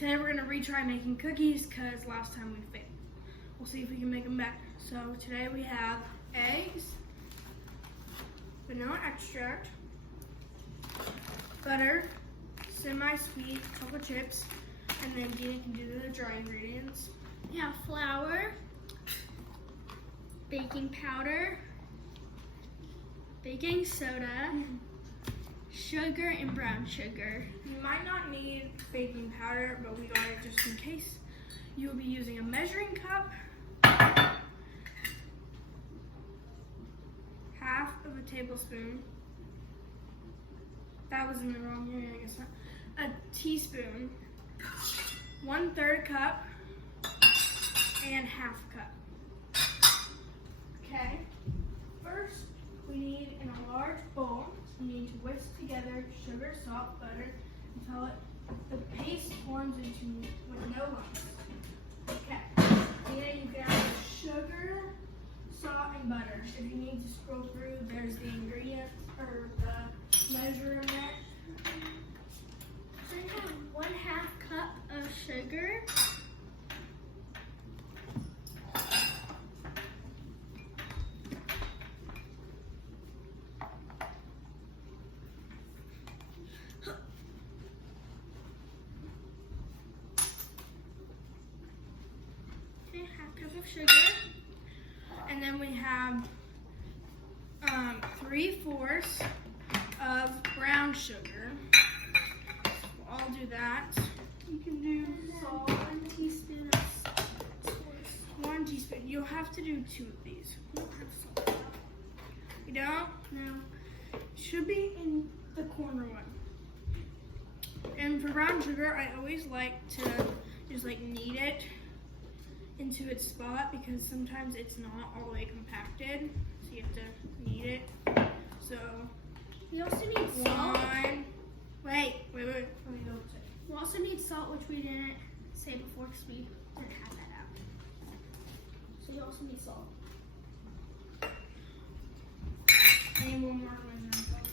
Today we're gonna retry making cookies because last time we failed. We'll see if we can make them better. So today we have eggs, vanilla extract, butter, semi-sweet chocolate chips, and then Dina can do the dry ingredients. We have flour, baking powder, baking soda, sugar, and brown sugar. You might not need baking powder, but we got it just in case. You'll be using a measuring cup, half of a tablespoon. That was in the wrong area, I guess not. A teaspoon, 1/3 cup, and half cup. Okay, first we need in a large bowl, you need to whisk together sugar, salt, butter until the paste forms into with no lumps. Okay, then you can add sugar, salt, and butter. If you need to scroll through, there's the ingredients or the measurement. So I have 1/2 cup of sugar, okay, 1/2 cup of sugar, And then we have 3/4 of brown sugar. I'll do that. You can do salt. 1 teaspoon of 1 teaspoon. You'll have to do 2 of these. We don't have salt. You don't? No. Should be in the corner one. And for brown sugar, I always like to just like knead it into its spot because sometimes it's not all the way compacted. So you have to knead it. So We also need salt. Wait. Let me go check. We also need salt, which we didn't say before because we didn't have that out. So you also need salt. I need one more measuring cup.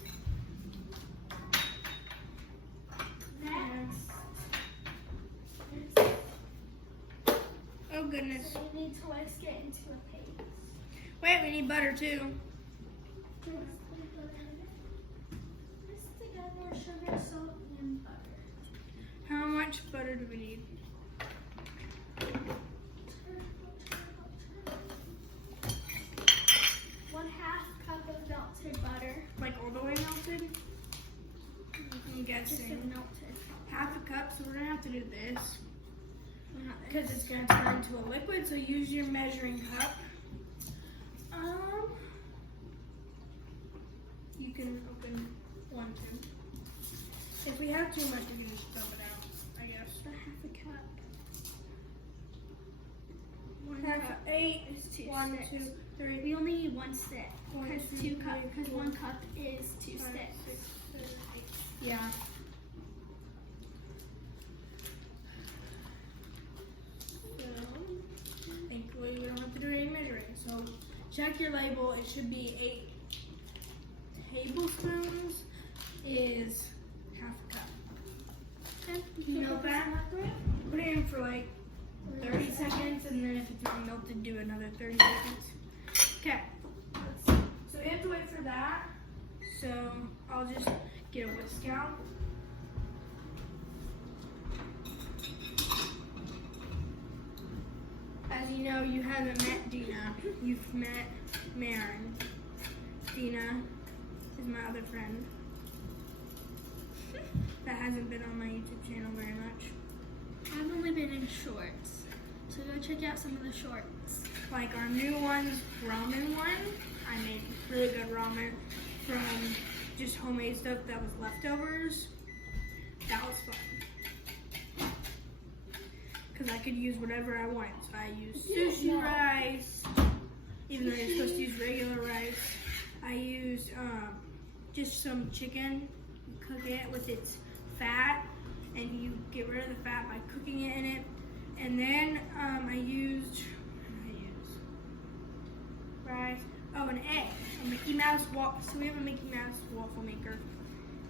Next, Oh goodness. so we need to whisk it into a paste. Wait, we need butter too. Whisk together sugar, salt, and butter. How much butter do we need? One half cup of melted butter. Like all the way melted? I'm Just a guessing. melted. Half a cup, so we're gonna have to do this. Not Because it's gonna turn into a liquid, so use your measuring cup. You can open one too. If we have too much, we can just dump it out, I guess. a half a cup. One Half cup. 8 is 2 1, sticks. 2, 3, We only need 1 stick. One, Because two, 2 cup. three, Because four, 1 cup is 2 5, sticks. 6, 7, 8. Yeah. So, thankfully we don't have to do any measuring. So check your label. It should be 8 tablespoons is half a cup. Okay. You know that? Put it in for like 30 seconds, and then if it's not melted, do another 30 seconds. Okay. So we have to wait for that. So I'll just get a whisk out. As you know, you haven't met Dina. You've met Maren. Dina is my other friend that hasn't been on my YouTube channel very much. I've only been in shorts. So go check out some of the shorts. Like our new one's ramen one. I made really good ramen from just homemade stuff that was leftovers. That was fun. Because I could use whatever I wanted. So I used sushi rice, even though you're supposed to use regular rice. I used just some chicken, cook it with its fat, and you get rid of the fat by cooking it in it. And then I used rice. Oh, an egg. A Mickey Mouse waffle. So we have a Mickey Mouse waffle maker,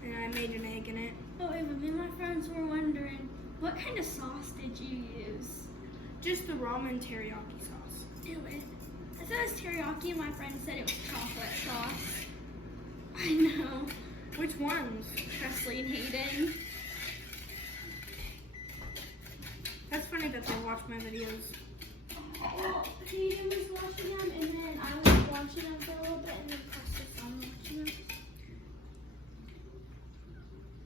and I made an egg in it. Oh, wait, but me and my friends were wondering What kind of sauce did you use? Just the ramen teriyaki sauce. Ew, I thought it was teriyaki and my friend said it was chocolate sauce. I know. Which ones? Presley and Hayden. That's funny that they watch my videos. Well, Hayden was watching them and then I was watching them for a little bit and then Presley was watching them.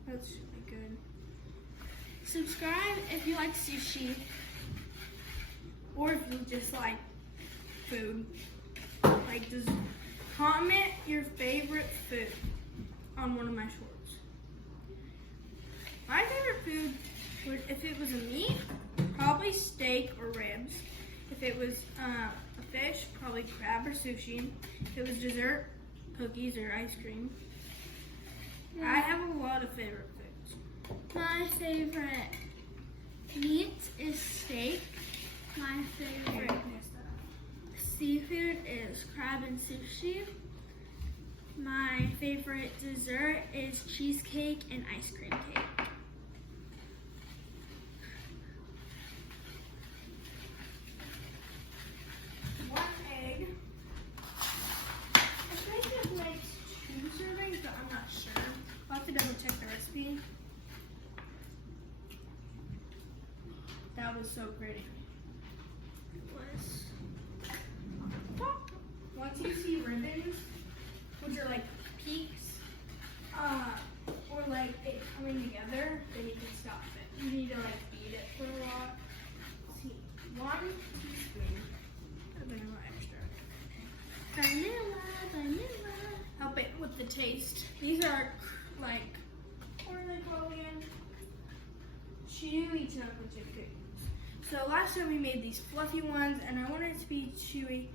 That's really good. Subscribe if you like sushi. Or if you just like food. Like, just comment your favorite food on one of my shorts. My favorite food would, if it was a meat, probably steak or ribs. If it was a fish, probably crab or sushi. If it was dessert, cookies or ice cream. I have a lot of favorite foods. My favorite meat is steak. My favorite seafood is crab and sushi. My favorite dessert is cheesecake and ice cream cake. One egg. I think it makes 2 servings, but I'm not sure. I'll have to double check the recipe. That was so pretty. Once you see ribbons, which are like peaks, or like it coming together, then you can stop it. You need to like beat it for a while. Let's see, 1 teaspoon of vanilla extract. Vanilla. Help it with the taste. These are like, what are they called again? Chewy chocolate chip cookies. So last time we made these fluffy ones, and I wanted it to be chewy.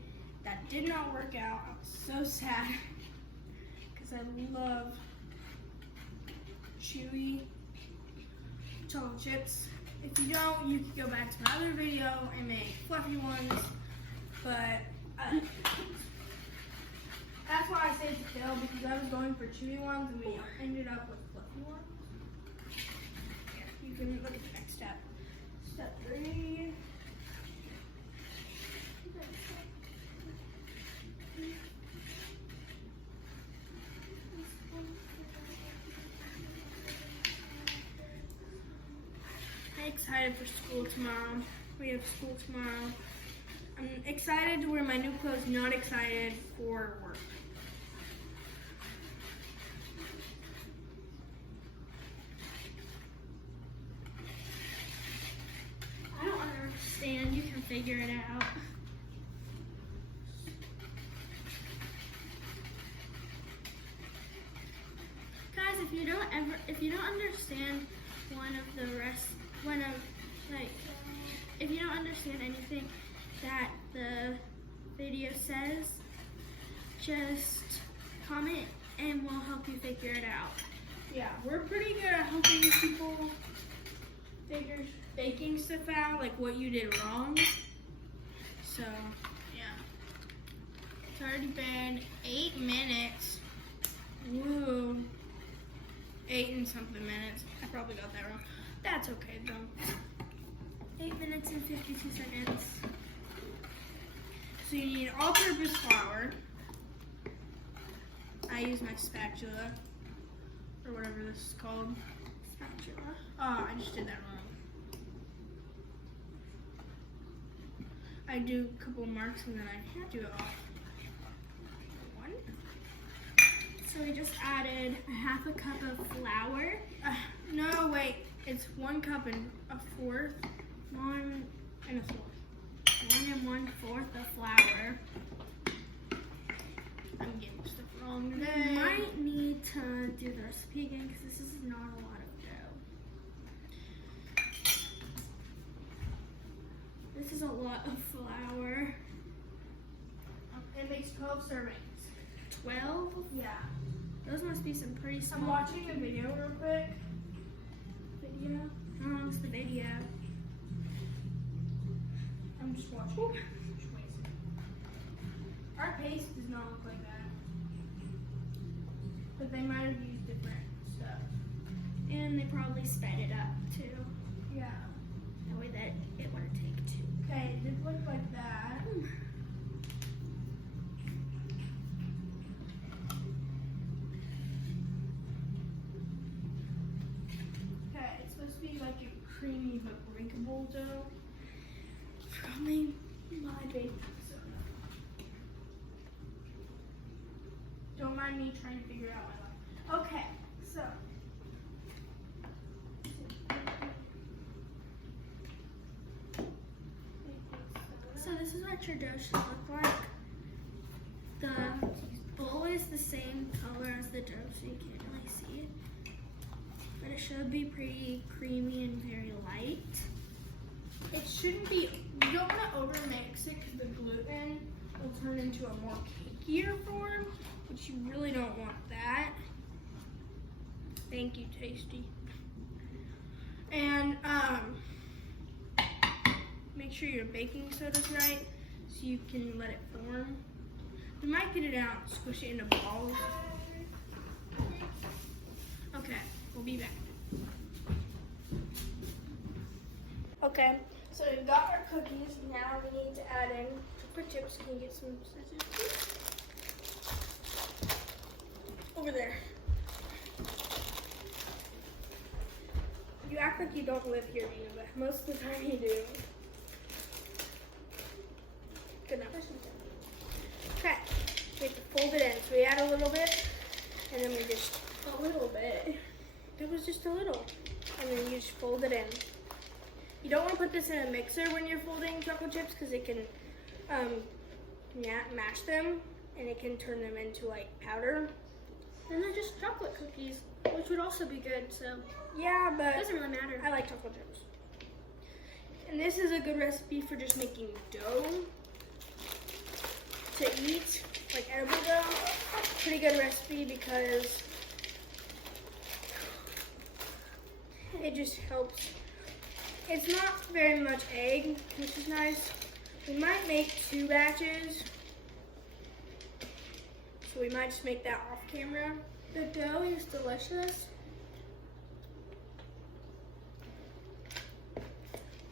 That did not work out. I was so sad because I love chewy chocolate chips. If you don't, you can go back to my other video and make fluffy ones. But that's why I saved the tail, because I was going for chewy ones and we ended up with fluffy ones. Here, you can look at the next step. Step 3. I'm excited for school tomorrow. We have school tomorrow. I'm excited to wear my new clothes, not excited for work. I don't understand. You can figure it out. Guys, if you don't understand if you don't understand anything that the video says, just comment and we'll help you figure it out. Yeah, we're pretty good at helping people figure baking stuff out, like what you did wrong. So, yeah. It's already been 8 minutes. Woo. 8 and something minutes. I probably got that wrong. That's okay though. 8 minutes and 52 seconds. So you need all-purpose flour. I use my spatula, or whatever this is called. Spatula. Oh, I just did that wrong. I do a couple marks and then I do it off. 1. So we just added a half a cup of flour. No, wait. It's 1 cup and a fourth. 1 and a fourth. 1 1/4 of flour. I'm getting stuff wrong We today. might need to do the recipe again because this is not a lot of dough. This is a lot of flour. It makes 12 servings. 12? Yeah. Those must be some pretty small. I'm watching a video real quick. Video. How long's the video? I'm just watching. Just wait a second. Our paste does not look like that. But they might have used different stuff. And they probably sped it up too. Yeah. That way that it wouldn't take two. Okay, it did look like that. Okay, it's supposed to be like a creamy but breakable dough. From my baby. Don't mind me trying to figure out my life. Okay, so. So this is what your dough should look like. The bowl is the same color as the dough, so you can't really see it. But it should be pretty creamy and very light. It shouldn't be, you don't want to over mix it because the gluten will turn into a more cakier form, which you really don't want that. Thank you, Tasty. And make sure your baking soda's right so you can let it form. You might get it out, squish it into balls. Okay, we'll be back. Okay, so we've got our cookies. Now we need to add in chocolate chips. Can you get some scissors, please? Over there. You act like you don't live here, Dina, but most of the time you do. Good enough. Okay, we have to fold it in. So we add a little bit, and then we just, a little bit. It was just a little. And then you just fold it in. You don't want to put this in a mixer when you're folding chocolate chips because it can mash them and it can turn them into like powder. And they're just chocolate cookies, which would also be good, so Yeah, it but doesn't really matter. I like chocolate chips. And this is a good recipe for just making dough to eat, like edible dough. Pretty good recipe because it just helps. It's not very much egg, which is nice. We might make 2 batches. So we might just make that off camera. The dough is delicious.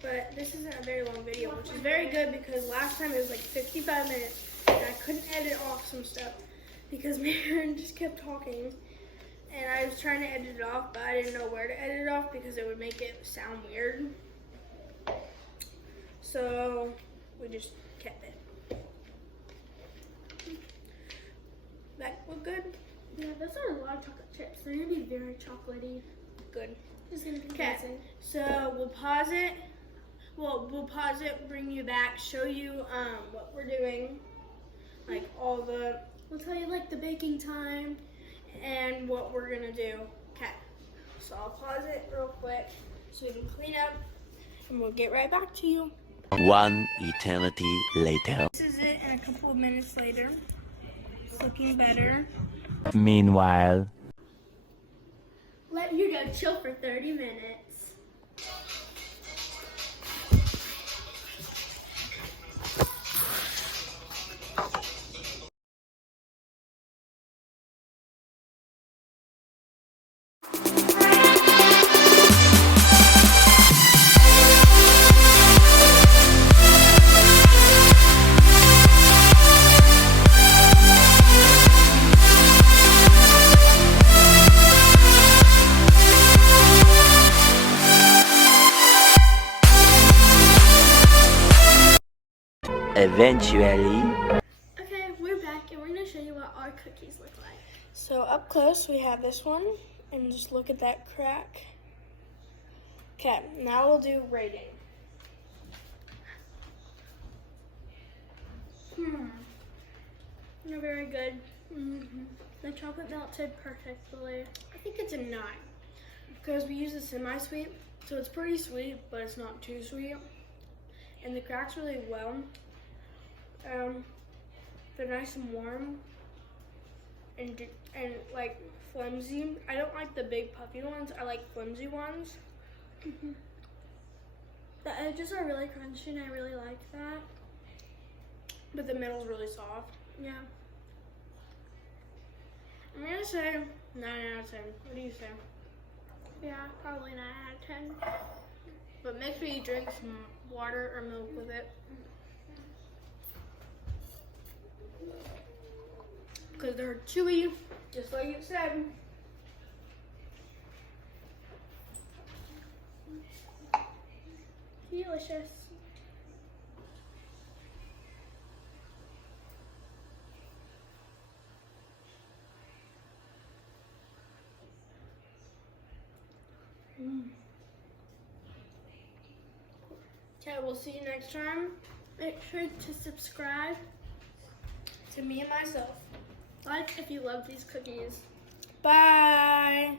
But this isn't a very long video, which is very good because last time it was like 55 minutes and I couldn't edit off some stuff because Maren just kept talking. And I was trying to edit it off, but I didn't know where to edit it off because it would make it sound weird. So we just kept it. That look good? Yeah, those are a lot of chocolate chips. They're gonna be very chocolatey. Good. It's gonna be Okay, amazing. so we'll pause it. Well, we'll pause it, bring you back, show you what we're doing, like all the, We'll tell you like the baking time. and what we're gonna do. Okay, so I'll pause it real quick so we can clean up, and we'll get right back to you. One eternity later. This is it, and a couple of minutes later. It's looking better. Meanwhile. Let your dough chill for 30 minutes. Eventually. Okay, we're back and we're gonna show you what our cookies look like. So up close, we have this one, and just look at that crack. Okay, now we'll do rating. They're very good. The chocolate melted perfectly. I think it's a 9 because we use a semi-sweet, so it's pretty sweet, but it's not too sweet. And the cracks really well. They're nice and warm and like flimsy. I don't like the big puffy ones. I like flimsy ones. The edges are really crunchy and I really like that. But the middle's really soft. Yeah. I'm gonna say 9 out of 10. What do you say? Yeah, probably 9 out of 10. But make sure you drink some water or milk with it. Because they're chewy, just like it said. Delicious. Okay, we'll see you next time. Make sure to subscribe. To me and myself. Like if you love these cookies. Bye.